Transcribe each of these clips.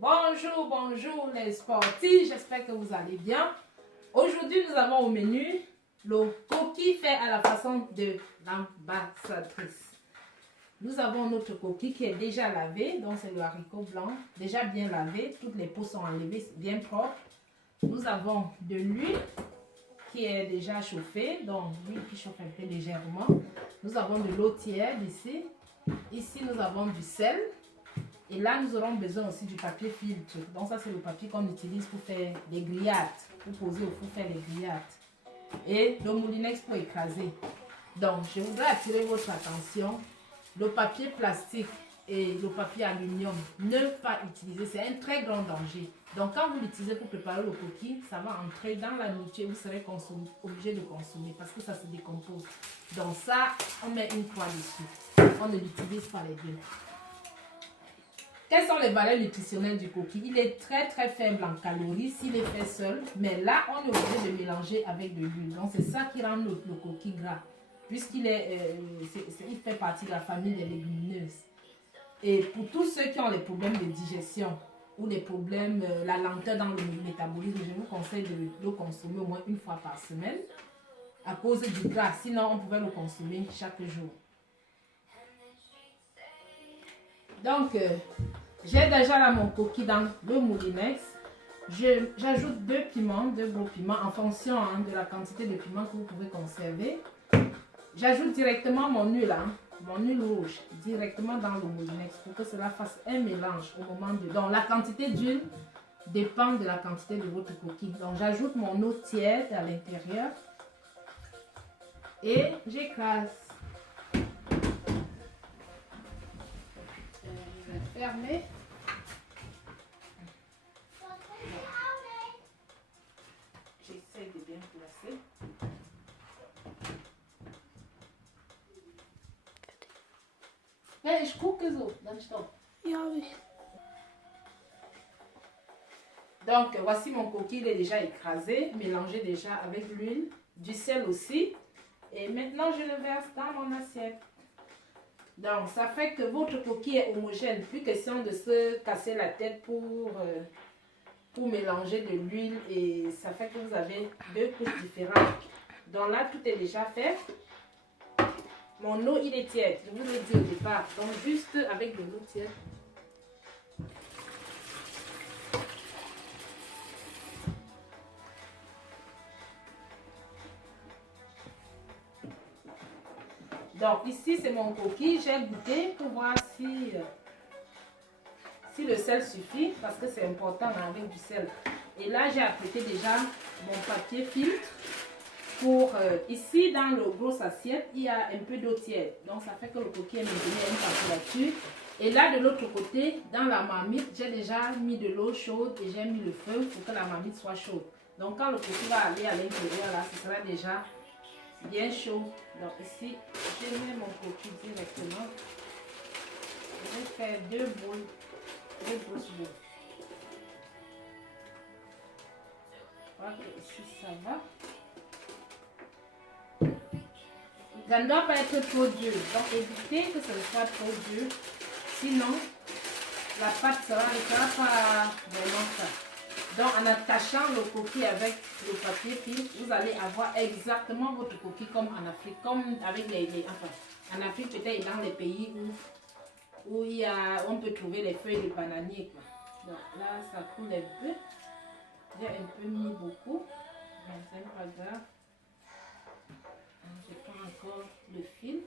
Bonjour, bonjour les sportifs, j'espère que vous allez bien. Aujourd'hui, nous avons au menu le coquille fait à la façon de l'ambassadrice. Nous avons notre coquille qui est déjà lavé, donc c'est le haricot blanc, déjà bien lavé, toutes les peaux sont enlevées, bien propres. Nous avons de l'huile qui est déjà chauffée, donc l'huile qui chauffe un peu légèrement. Nous avons de l'eau tiède ici. Ici, nous avons du sel. Et là, nous aurons besoin aussi du papier filtre. Donc ça, c'est le papier qu'on utilise pour faire les grillades, pour poser au four faire les grillades. Et le moulinex pour écraser. Donc, je voudrais attirer votre attention. Le papier plastique et le papier aluminium, ne pas utiliser. C'est un très grand danger. Donc, quand vous l'utilisez pour préparer le coquille, ça va entrer dans la nourriture et vous serez obligé de consommer parce que ça se décompose. Donc ça, on met une croix dessus. On ne l'utilise pas les deux. Quelles sont les valeurs nutritionnelles du coquille? Il est très faible en calories s'il est fait seul. Mais là, on est obligé de mélanger avec de l'huile. Donc c'est ça qui rend le coquille gras. Puisqu'il il fait partie de la famille des légumineuses. Et pour tous ceux qui ont les problèmes de digestion ou les problèmes, la lenteur dans le métabolisme, je vous conseille de le consommer au moins une fois par semaine à cause du gras. Sinon, on pouvait le consommer chaque jour. Donc, j'ai déjà là mon coquille dans le moulinex. J'ajoute deux gros piments en fonction de la quantité de piments que vous pouvez conserver. J'ajoute directement mon huile, mon huile rouge, directement dans le moulinex pour que cela fasse un mélange au moment de... Donc la quantité d'huile dépend de la quantité de votre coquille. Donc j'ajoute mon eau tiède à l'intérieur et j'écrase. Je vais fermer. J'essaie de bien placer. Ja, ich gucke so, dann stopp. Ja, habe ich. Donc, voici mon coquille, il est déjà écrasé, mélangé déjà avec l'huile, du sel aussi. Et maintenant, je le verse dans mon assiette. Donc, ça fait que votre coquille est homogène. Plus question de se casser la tête pour mélanger de l'huile. Et ça fait que vous avez deux couches différentes. Donc là, tout est déjà fait. Mon eau, il est tiède. Je vous l'ai dit au départ. Donc, juste avec de l'eau tiède. Donc, ici, c'est mon coquille. J'ai goûté pour voir si le sel suffit. Parce que c'est important avec du sel. Et là, j'ai appliqué déjà mon papier filtre. Pour ici, dans le gros assiette, il y a un peu d'eau tiède. Donc, ça fait que le coquille est maintenu à une température. Et là, de l'autre côté, dans la marmite, j'ai déjà mis de l'eau chaude et j'ai mis le feu pour que la marmite soit chaude. Donc, quand le coquille va aller à l'intérieur, là, ce sera déjà bien chaud. Donc, ici, je mets mon coquille directement. Je vais faire deux grosses boules. Je crois que ici, ça va. Ça ne doit pas être trop dur. Donc, évitez que ce ne soit trop dur. Sinon, la pâte ne sera pas vraiment ça. Donc, en attachant le coquille avec le papier filtre, vous allez avoir exactement votre coquille comme en Afrique. Comme avec enfin, en Afrique, peut-être dans les pays où on peut trouver les feuilles de bananier. Quoi. Donc, là, ça coule un peu. J'ai un peu mis beaucoup. Mais c'est pas grave. Je prends encore le fil.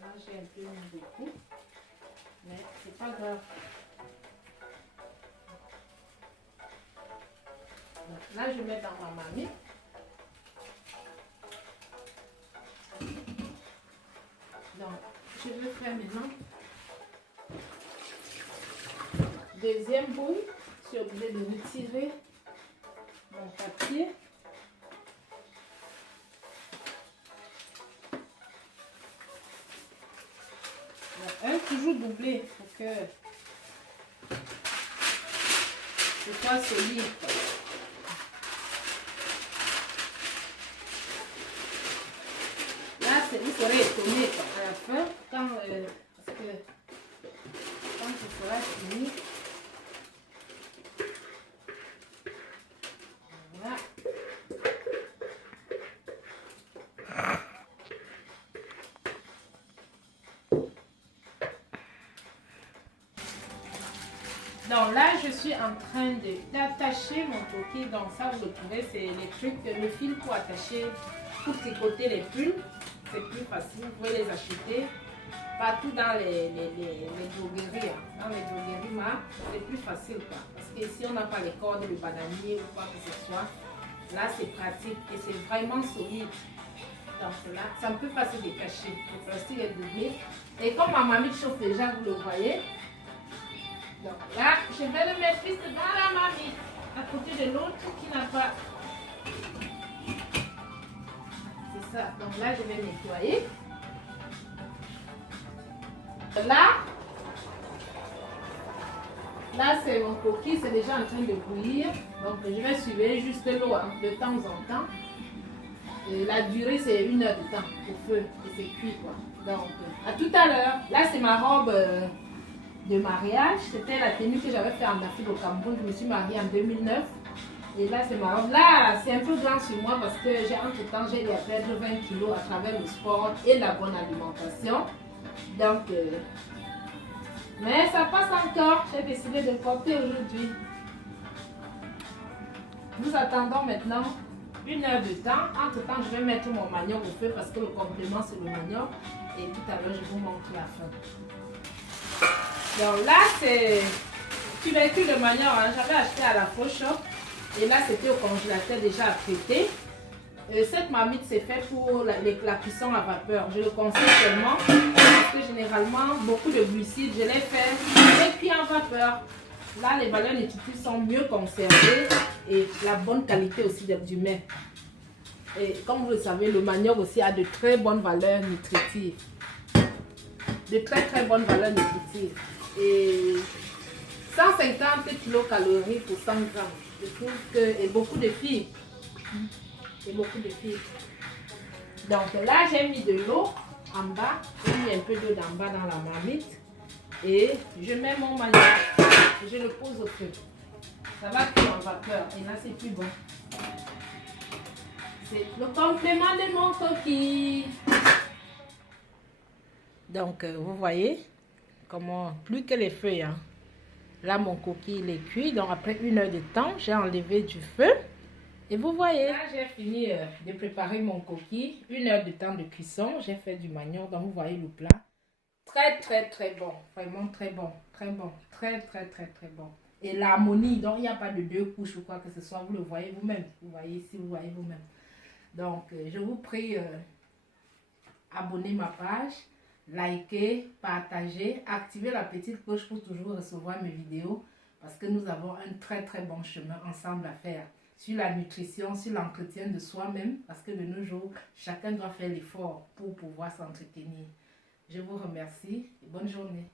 Là, j'ai un peu mis beaucoup. Mais c'est pas grave. Donc, là, je mets dans ma marmite. Donc, je vais faire maintenant deuxième boule. Je suis obligée de retirer mon papier. Donc, toujours doublé pour que ce soit solide. Là, vous serez étonné à la fin quand, parce que quand ce sera fini. Voilà. Donc là, je suis en train d'attacher mon coquille. Donc ça, vous le trouvez, c'est les trucs, le fil pour attacher, pour tricoter les pulls. C'est plus facile, vous pouvez les acheter partout dans les drogueries. Dans les drogueries, c'est plus facile quoi. Parce qu'ici, on n'a pas les cordes, le bananier ou quoi que ce soit. Là, c'est pratique et c'est vraiment solide. Donc là, ça ne peut pas se décacher. Le plastique est doublé. Et comme ma mamie chauffe déjà, vous le voyez. Donc là, je vais le mettre juste dans la marmite, à côté de l'autre qui n'a pas. C'est ça. Donc là, je vais nettoyer. Là c'est mon coquille, c'est déjà en train de bouillir. Donc je vais suivre juste l'eau de temps en temps. Et la durée, c'est 1 heure de temps au feu et c'est cuit quoi. Donc à tout à l'heure. Là, c'est ma robe de mariage. C'était la tenue que j'avais fait en Afrique au Cameroun. Je me suis mariée en 2009. Et là, c'est ma robe. Là, c'est un peu grand sur moi parce que entre-temps, j'ai dû perdre 20 kilos à travers le sport et la bonne alimentation. Donc, mais ça passe encore. J'ai décidé de porter aujourd'hui. Nous attendons maintenant 1 heure de temps. Entre-temps, je vais mettre mon manioc au feu parce que le complément, c'est le manioc. Et tout à l'heure, je vous montre la fin. Donc là, c'est tubercule de manioc. Hein. J'avais acheté à la Faux Shop. Et là, c'était au congélateur déjà à traiter. Cette marmite, c'est fait pour la cuisson à vapeur. Je le conseille seulement parce que généralement, beaucoup de glucides, je les fais et puis en vapeur. Là, les valeurs nutritives sont mieux conservées et la bonne qualité aussi du mets. Et comme vous le savez, le manioc aussi a de très bonnes valeurs nutritives. De très bonnes valeurs nutritives. Et 150 kilocalories pour 100 grammes. Je trouve que et beaucoup de fibres. Et beaucoup de fibres. Donc là, j'ai mis de l'eau en bas. J'ai mis un peu d'eau d'en bas dans la marmite. Et je mets mon manioc. Je le pose au feu. Ça va cuire en vapeur. Et là, c'est plus bon. C'est le complément de mon coquille. Donc, vous voyez comment, plus que les feuilles. Hein. Là, mon coquille, il est cuit. Donc, après 1 heure de temps, j'ai enlevé du feu. Et vous voyez. Là, j'ai fini de préparer mon coquille. 1 heure de temps de cuisson. J'ai fait du manioc. Donc, vous voyez le plat. Très bon. Vraiment très bon. Très bon. Très bon. Et l'harmonie. Donc, il n'y a pas de 2 couches ou quoi que ce soit. Vous le voyez vous-même. Vous voyez ici, vous voyez vous-même. Donc, je vous prie, abonnez ma page. Likez, partagez, activez la petite cloche pour toujours recevoir mes vidéos parce que nous avons un très bon chemin ensemble à faire sur la nutrition, sur l'entretien de soi-même parce que de nos jours, chacun doit faire l'effort pour pouvoir s'entretenir. Je vous remercie et bonne journée.